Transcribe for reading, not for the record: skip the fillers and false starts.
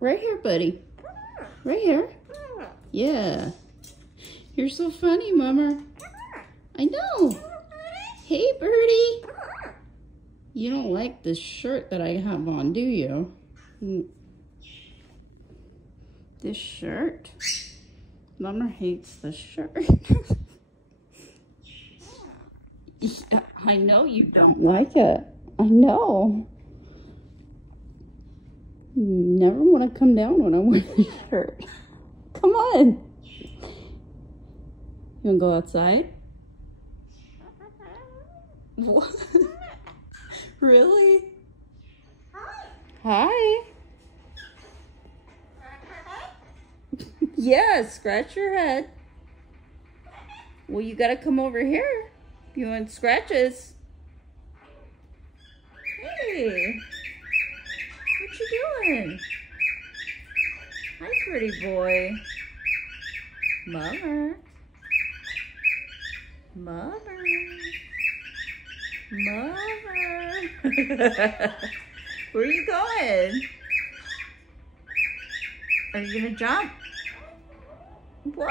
Right here, buddy. Right here. Yeah. You're so funny, Mama. I know. Hey, Birdie. You don't like this shirt that I have on, do you? This shirt? Mama hates this shirt. Yeah, I know you don't like it. I know. You never want to come down when I'm wearing this shirt. Come on. You want to go outside? What? Really? Hi. Yeah, scratch your head. Well, you gotta come over here if you want scratches. Hey, what you doing? Hi, pretty boy. Mother. Mother. Mother. Where are you going? Are you gonna jump? What?